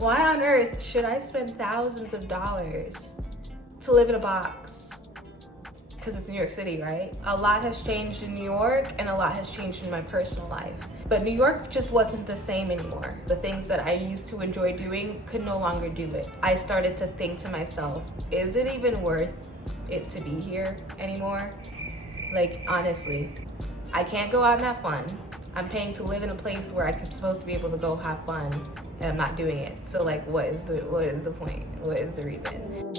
Why on earth should I spend thousands of dollars to live in a box? Because it's New York City, right? A lot has changed in New York and a lot has changed in my personal life. But New York just wasn't the same anymore. The things that I used to enjoy doing could no longer do it. I started to think to myself, is it even worth it to be here anymore? Like, honestly, I can't go out and have fun. I'm paying to live in a place where I'm supposed to be able to go have fun and I'm not doing it. So like, what is the point? What is the reason?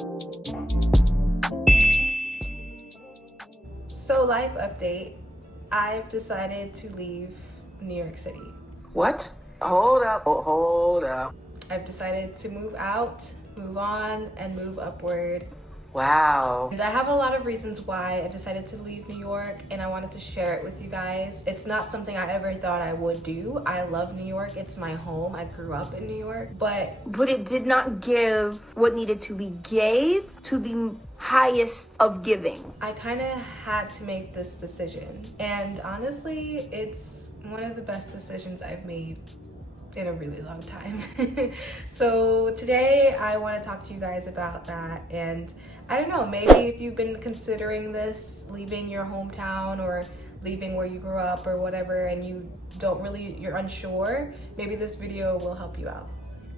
So life update, I've decided to leave New York City. What? Hold up. I've decided to move out, move on, and move upward. Wow. And I have a lot of reasons why I decided to leave New York, and I wanted to share it with you guys. It's not something I ever thought I would do. I love New York. It's my home. I grew up in New York, but it did not give what needed to be gave to the highest of giving. I kind of had to make this decision. And honestly, it's one of the best decisions I've made in a really long time. So today I want to talk to you guys about that. And I don't know, maybe if you've been considering this, leaving your hometown or leaving where you grew up or whatever, and you're unsure, maybe this video will help you out.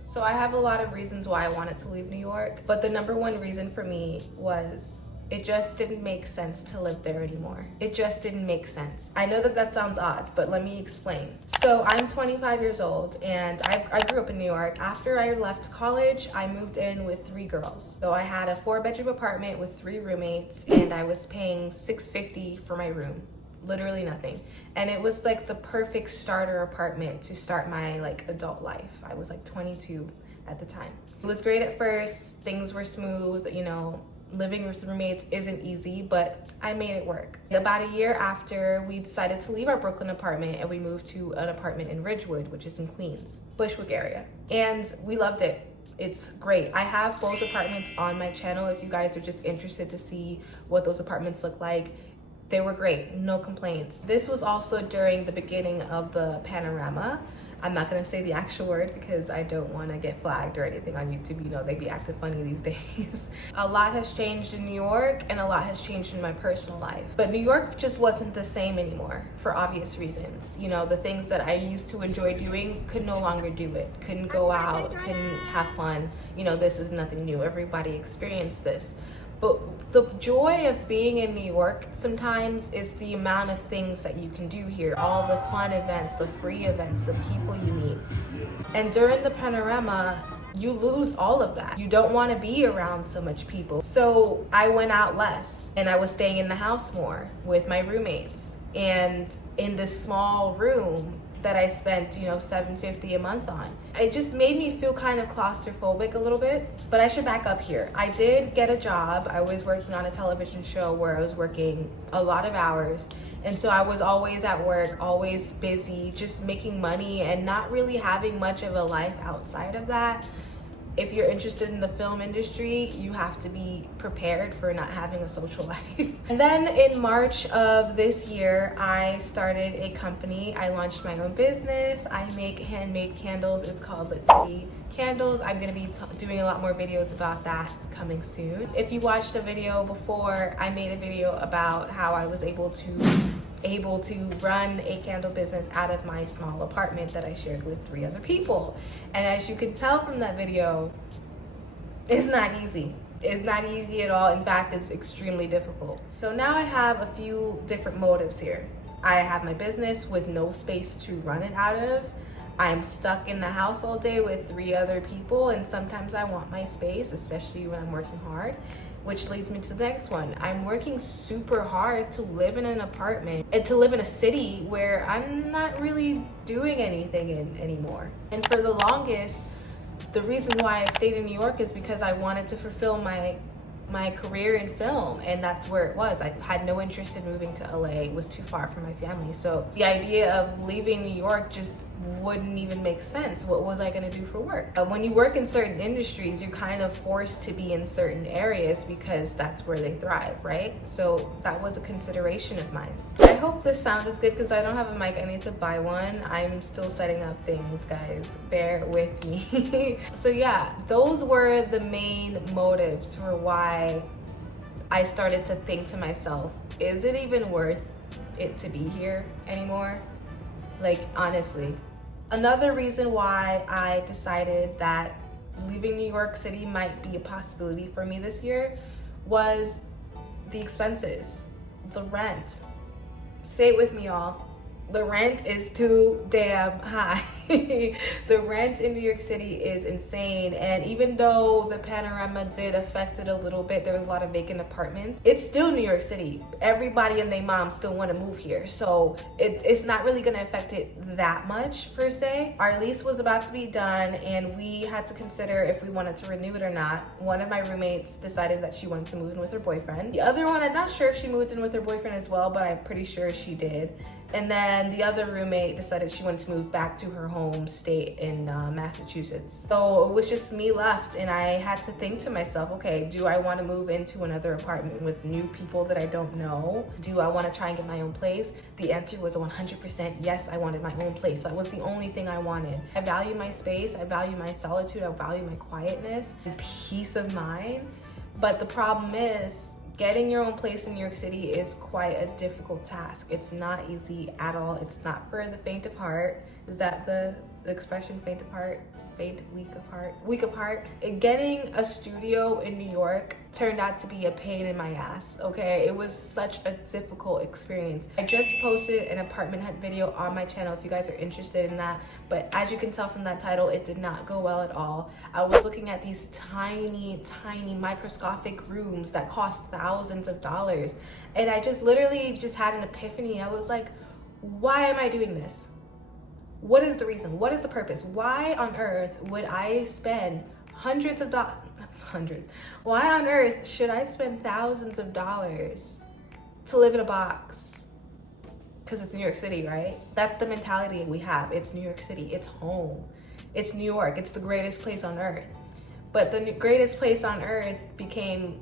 So I have a lot of reasons why I wanted to leave New York, but the number one reason for me was it just didn't make sense to live there anymore. It just didn't make sense. I know that sounds odd, but let me explain. So I'm 25 years old and I grew up in New York. After I left college, I moved in with 3 girls. So I had a 4-bedroom apartment with 3 roommates and I was paying $650 for my room. Literally nothing. And it was like the perfect starter apartment to start my like adult life. I was like 22 at the time. It was great at first. Things were smooth, you know. Living with roommates isn't easy, but I made it work. About a year after, we decided to leave our Brooklyn apartment and we moved to an apartment in Ridgewood, which is in Queens, Bushwick area. And we loved it. It's great. I have both apartments on my channel if you guys are just interested to see what those apartments look like. They were great, no complaints. This was also during the beginning of the panorama. I'm not gonna say the actual word because I don't wanna get flagged or anything on YouTube. You know, they be acting funny these days. A lot has changed in New York and a lot has changed in my personal life. But New York just wasn't the same anymore for obvious reasons. You know, the things that I used to enjoy doing could no longer do it. Couldn't go out, couldn't have fun. You know, this is nothing new. Everybody experienced this. But the joy of being in New York sometimes is the amount of things that you can do here. All the fun events, the free events, the people you meet. And during the panorama, you lose all of that. You don't want to be around so much people. So I went out less and I was staying in the house more with my roommates. And in this small room that I spent, you know, $750 a month on. It just made me feel kind of claustrophobic a little bit. But I should back up here. I did get a job. I was working on a television show where I was working a lot of hours. And so I was always at work, always busy, just making money and not really having much of a life outside of that. If you're interested in the film industry, you have to be prepared for not having a social life. And then in March of this year, I started a company. I launched my own business. I make handmade candles. It's called Lit City Candles. I'm gonna be doing a lot more videos about that coming soon. If you watched a video before, I made a video about how I was able to run a candle business out of my small apartment that I shared with 3 other people. And as you can tell from that video, it's not easy. It's not easy at all. In fact, it's extremely difficult. So now I have a few different motives here. I have my business with no space to run it out of. I'm stuck in the house all day with 3 other people, and sometimes I want my space, especially when I'm working hard. Which leads me to the next one. I'm working super hard to live in an apartment and to live in a city where I'm not really doing anything anymore. And for the longest, the reason why I stayed in New York is because I wanted to fulfill my career in film, and that's where it was. I had no interest in moving to LA. It was too far from my family. So the idea of leaving New York just wouldn't even make sense. What was I gonna do for work? When you work in certain industries, you're kind of forced to be in certain areas because that's where they thrive, right? So that was a consideration of mine. I hope this sound is good because I don't have a mic. I need to buy one. I'm still setting up things, guys. Bear with me. So yeah, those were the main motives for why I started to think to myself, is it even worth it to be here anymore? Like, honestly. Another reason why I decided that leaving New York City might be a possibility for me this year was the expenses, the rent. Say it with me, y'all. The rent is too damn high. The rent in New York City is insane. And even though the panorama did affect it a little bit, there was a lot of vacant apartments, it's still New York City. Everybody and their mom still want to move here. So it's not really going to affect it that much per se. Our lease was about to be done and we had to consider if we wanted to renew it or not. One of my roommates decided that she wanted to move in with her boyfriend. The other one, I'm not sure if she moved in with her boyfriend as well, but I'm pretty sure she did. And then the other roommate decided she wanted to move back to her home state in Massachusetts. So it was just me left, and I had to think to myself, okay, do I want to move into another apartment with new people that I don't know? Do I want to try and get my own place? The answer was 100% yes, I wanted my own place. That was the only thing I wanted. I value my space, I value my solitude, I value my quietness and peace of mind. But the problem is, getting your own place in New York City is quite a difficult task. It's not easy at all. It's not for the faint of heart. Is that the expression, faint of heart? Faint, weak of heart? Weak of heart. Getting a studio in New York turned out to be a pain in my ass, okay? It was such a difficult experience. I just posted an apartment hunt video on my channel if you guys are interested in that, but as you can tell from that title, it did not go well at all. I was looking at these tiny microscopic rooms that cost thousands of dollars, and I just literally just had an epiphany. I was like, why am I doing this? What is the reason? What is the purpose? Why on earth would I spend hundreds of dollars? Why on earth should I spend thousands of dollars to live in a box? Because it's New York City, right? That's the mentality we have. It's New York City. It's home. It's New York. It's the greatest place on earth. But the greatest place on earth became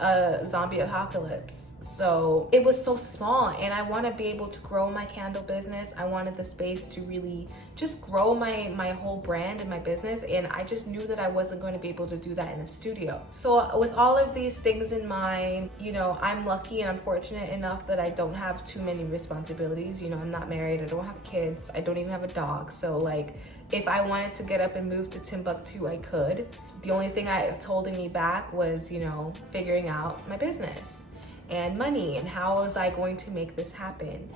a zombie apocalypse. So it was so small, and I want to be able to grow my candle business. I wanted the space to really just grow my whole brand and my business, and I just knew that I wasn't going to be able to do that in a studio. So with all of these things in mind, you know, I'm lucky and I'm fortunate enough that I don't have too many responsibilities. You know, I'm not married, I don't have kids, I don't even have a dog. So like, if I wanted to get up and move to Timbuktu, I could. The only thing it's holding me back was, you know, figuring out my business and money and how was I going to make this happen.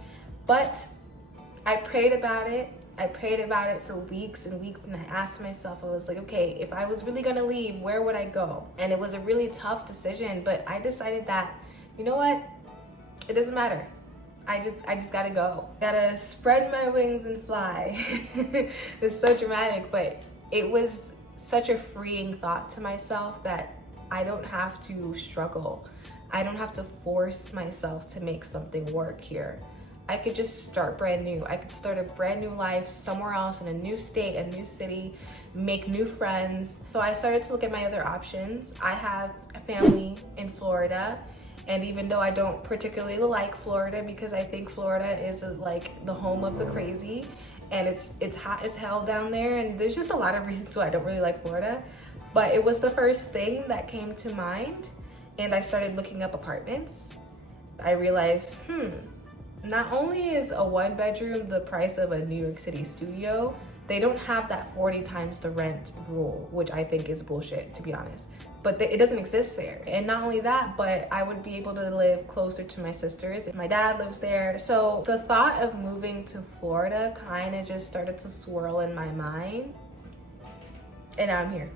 But I prayed about it. I prayed about it for weeks and weeks, and I asked myself, I was like, okay, if I was really gonna leave, where would I go? And it was a really tough decision, but I decided that, you know what? It doesn't matter. I just gotta go. Gotta spread my wings and fly. It's so dramatic, but it was such a freeing thought to myself that I don't have to struggle. I don't have to force myself to make something work here. I could just start brand new. I could start a brand new life somewhere else in a new state, a new city, make new friends. So I started to look at my other options. I have a family in Florida, and even though I don't particularly like Florida because I think Florida is like the home of the crazy, and it's hot as hell down there, and there's just a lot of reasons why I don't really like Florida, but it was the first thing that came to mind. And I started looking up apartments. I realized, not only is a 1-bedroom the price of a New York City studio, they don't have that 40 times the rent rule, which I think is bullshit, to be honest. But it doesn't exist there. And not only that, but I would be able to live closer to my sisters. My dad lives there. So the thought of moving to Florida kind of just started to swirl in my mind. And now I'm here.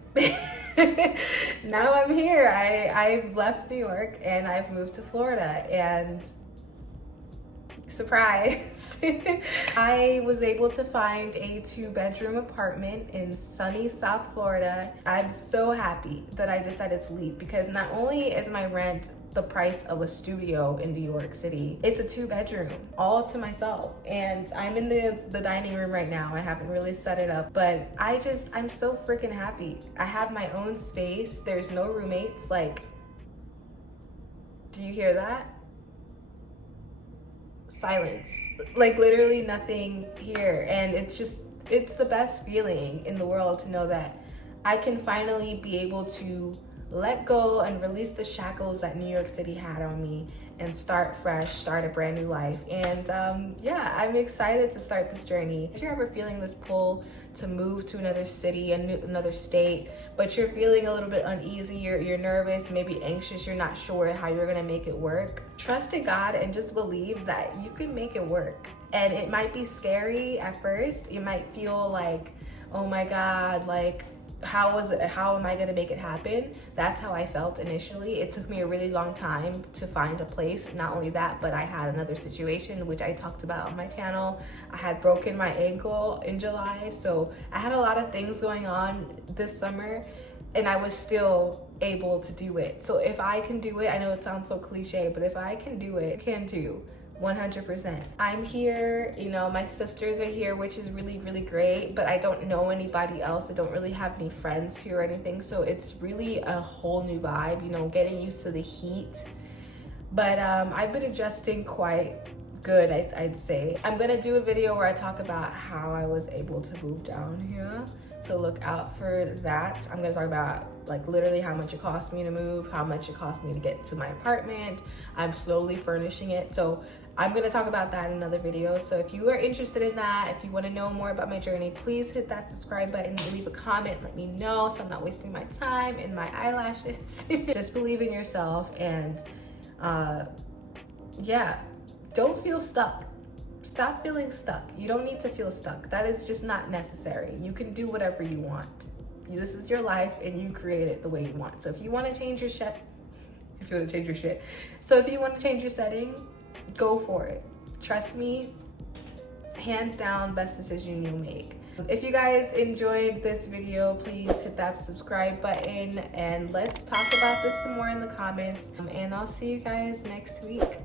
Now I'm here. I've left New York and I've moved to Florida, and surprise, I was able to find a 2-bedroom apartment in sunny South Florida. I'm so happy that I decided to leave because not only is my rent the price of a studio in New York City, it's a 2-bedroom all to myself, and I'm in the dining room right now. I haven't really set it up, but I'm so freaking happy. I have my own space. There's no roommates. Like, do you hear that? silence, like literally nothing here. And it's the best feeling in the world to know that I can finally be able to let go and release the shackles that New York City had on me and start fresh, start a brand new life. And yeah, I'm excited to start this journey. If you're ever feeling this pull to move to another city, another state, but you're feeling a little bit uneasy, you're nervous, maybe anxious, you're not sure how you're gonna make it work, trust in God and just believe that you can make it work. And it might be scary at first. It might feel like, oh my God, like, how am I gonna make it happen? That's how I felt initially. It took me a really long time to find a place. Not only that, but I had another situation which I talked about on my channel. I had broken my ankle in July, so I had a lot of things going on this summer, and I was still able to do it. So if I can do it, I know it sounds so cliche, but if I can do it, you can too. 100%. I'm here, you know, my sisters are here, which is really, really great, but I don't know anybody else. I don't really have any friends here or anything. So it's really a whole new vibe, you know, getting used to the heat. But I've been adjusting quite good, I'd say. I'm gonna do a video where I talk about how I was able to move down here. So look out for that. I'm gonna talk about like literally how much it cost me to move, how much it cost me to get to my apartment. I'm slowly furnishing it. So I'm gonna talk about that in another video. So if you are interested in that, if you wanna know more about my journey, please hit that subscribe button, leave a comment, let me know so I'm not wasting my time and my eyelashes. Just believe in yourself and yeah, don't feel stuck. Stop feeling stuck. You don't need to feel stuck. That is just not necessary. You can do whatever you want. This is your life and you create it the way you want. So if you want to change your So if you want to change your setting, go for it. Trust me, hands down, best decision you'll make. If you guys enjoyed this video, please hit that subscribe button and let's talk about this some more in the comments. And I'll see you guys next week.